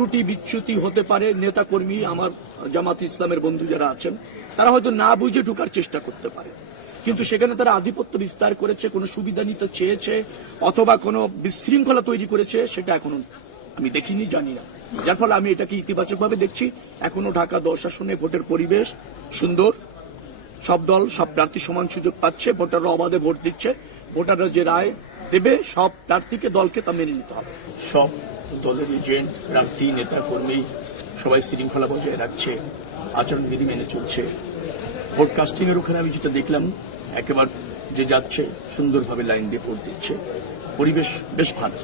ত্রুটি বিচ্যুতি হতে পারে। নেতা কর্মী আমার জামাত ইসলামের বন্ধু যারা আছেন তারা হয়তো না বুঝে ঢোকার চেষ্টা করতে পারে, কিন্তু সেখানে তারা আধিপত্য বিস্তার করেছে, কোনো সুবিধা নিতে চেয়েছে অথবা কোনো বিশৃঙ্খলা তৈরি করেছে সেটা এখনো আমি দেখিনি, জানি না। যার ফলে আমি এটাকে ইতিবাচকভাবে দেখছি। এখনো ঢাকা 10 আসনে ভোটের পরিবেশ সুন্দর, সব দল সব প্রার্থী সমান সুযোগ পাচ্ছে, ভোটাররা অবাধে ভোট দিচ্ছে। ভোটাররা যে রায় দেবে সব প্রার্থীকে দলকে তা মেনে নিতে হবে। সব দলের এজেন্ট প্রার্থী নেতা কর্মী সবাই শৃঙ্খলা বজায় রাখছে, আচরণবিধি মেনে চলছে। ভোট কাস্টিং এর ওখানে আমি যেটা দেখলাম, একেবারে যে যাচ্ছে সুন্দরভাবে লাইন দিয়ে ভোট দিচ্ছে, পরিবেশ বেশ ভালো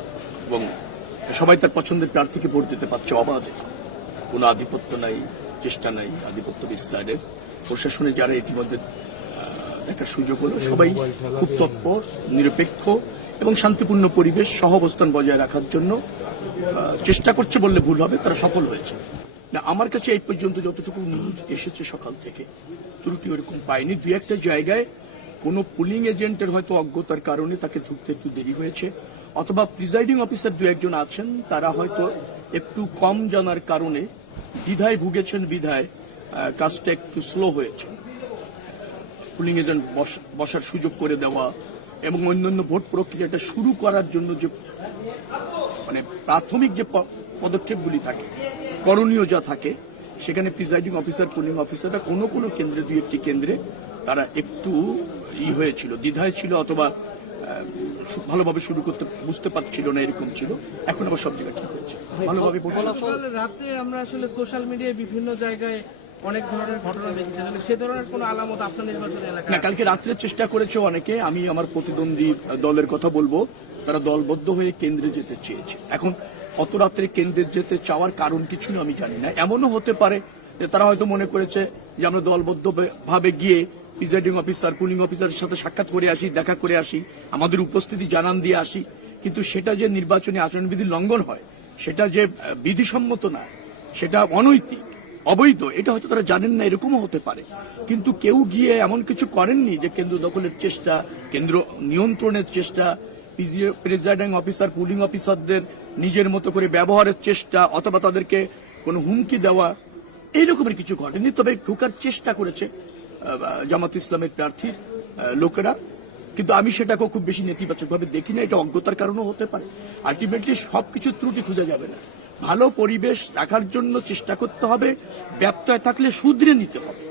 এবং সবাই তার পছন্দের প্রার্থীকে ভোট দিতে পারছে অবাধে, কোনো আধিপত্য নাই, চেষ্টা নাই আধিপত্য বিস্তারের। প্রশাসনে যারা ইতিমধ্যে দেখার সুযোগ হলো সবাই খুব তৎপর, নিরপেক্ষ এবং শান্তিপূর্ণ পরিবেশ সহাবস্থান বজায় রাখার জন্য চেষ্টা করছে বললে ভুল হবে, তারা সফল হয়েছে। না, আমার কাছে এই পর্যন্ত যতটুকু নিউজ এসেছে সকাল থেকে ত্রুটি ওরকম পাইনি। দুই একটা জায়গায় কোনো পুলিং এজেন্টের হয়তো অজ্ঞতার কারণে তাকে ধরতে একটু দেরি হয়েছে, অথবা প্রিজাইডিং অফিসার দু একজন আছেন তারা হয়তো একটু কম জানার কারণে দ্বিধায় ভুগেছেন, বিধায় কাজটা একটু স্লো হয়েছে। পুলিং এজেন্ট বসার সুযোগ করে দেওয়া এবং অন্যান্য ভোট প্রক্রিয়াটা শুরু করার জন্য যে মানে প্রাথমিক যে পদক্ষেপগুলি থাকে, করণীয় যা থাকে, সেখানে প্রিজাইডিং অফিসার পুলিং অফিসাররা কোনো কোনো কেন্দ্রে, দুই একটি কেন্দ্রে তারা একটু হয়েছিল, দ্বিধায় ছিল, অথবা ভালোভাবে শুরু করতে বুঝতে পারছিল না, এরকম ছিল। এখন আবার সব জায়গায় ঠিক হয়েছে, ভালোভাবে। রাতে আমরা আসলে সোশ্যাল মিডিয়ায় বিভিন্ন জায়গায় অনেক ধরনের ঘটনা দেখেছি, সে ধরনের কোনো আলামত আপনার নির্বাচনী এলাকায়? না, কালকে রাত্রে চেষ্টা করেছে অনেকে। আমি আমার প্রতিদ্বন্দ্বী দলের কথা বলবো, তারা দলবদ্ধ হয়ে কেন্দ্রে যেতে চেয়েছে। এখন অত রাত্রে কেন্দ্রে যেতে চাওয়ার কারণ কিছু আমি জানি না। এমনও হতে পারে যে তারা হয়তো মনে করেছে যে আমরা দলবদ্ধ ভাবে গিয়ে প্রিজাইডিং অফিসার পুলিং অফিসারের সাথে সাক্ষাৎ করে আসি, দেখা করে আসি, আমাদের উপস্থিতি জানান দিয়ে আসি, কিন্তু সেটা যে নির্বাচনী আচরণবিধি লঙ্ঘন হয়, সেটা যে বিধিসম্মত না, সেটা অনৈতিক, অবৈধ, এটা হয়তো তারা জানেন না, এরকমও হতে পারে। কিন্তু কেউ গিয়ে এমন কিছু করেননি যে কেন্দ্র দখলের চেষ্টা, কেন্দ্র নিয়ন্ত্রণের চেষ্টা, প্রিজাইডিং অফিসার পুলিং অফিসারদের নিজের মতো করে ব্যবহারের চেষ্টা, অথবা তাদেরকে কোনো হুমকি দেওয়া, এই রকমের কিছু ঘটেনি। তবে ঢোকার চেষ্টা করেছে জামাত ইসলামের প্রার্থীর লোকেরা, কিন্তু আমি সেটাকে খুব বেশি নেতিবাচকভাবে দেখি না। এটা অজ্ঞতার কারণেও হতে পারে। আলটিমেটলি সবকিছু ত্রুটি খুঁজে যাবে না, ভালো পরিবেশ রাখার জন্য চেষ্টা করতে হবে, ব্যত্যয় থাকলে শুধরে নিতে হবে।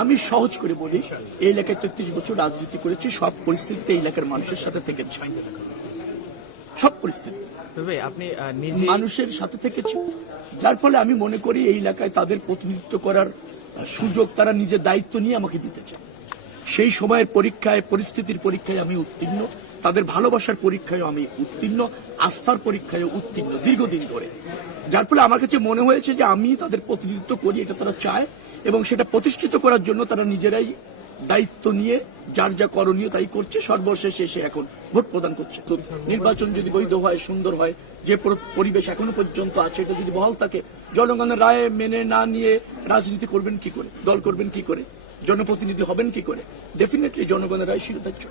আমি সহজ করে বলি, এই এলাকায় 33 বছর রাজনীতি করেছি, সব পরিস্থিতিতে এই এলাকার মানুষের সাথে থেকেছি, সব পরিস্থিতিতে আপনি মানুষের সাথে থেকেছি। যার ফলে আমি মনে করি এই এলাকায় তাদের প্রতিনিধিত্ব করার সুযোগ তারা নিজের দায়িত্ব নিয়ে আমাকে দিতে চায়। সেই সময়ের পরীক্ষায়, পরিস্থিতির পরীক্ষায় আমি উত্তীর্ণ, তাদের ভালোবাসার পরীক্ষায় আমি উত্তীর্ণ, আস্থার পরীক্ষায় উত্তীর্ণ দীর্ঘদিন ধরে। যার ফলে আমার কাছে মনে হয়েছে যে আমি তাদের প্রতিনিধিত্ব করি, এটা তারা চায়, এবং সেটা প্রতিষ্ঠিত করার জন্য তারা নিজেরাই দায়িত্ব নিয়ে যার যা করণীয় তাই করছে। সর্বশেষে এসে এখন ভোট প্রদান করছে। তো নির্বাচন যদি বৈধ হয়, সুন্দর হয়, যে পরিবেশ এখনো পর্যন্ত আছে এটা যদি বহাল থাকে, জনগণের রায় মেনে না নিয়ে রাজনীতি করবেন কি করে, দল করবেন কি করে, জনপ্রতিনিধি হবেন কি করে? ডেফিনেটলি জনগণের রায় শিরোধার্য।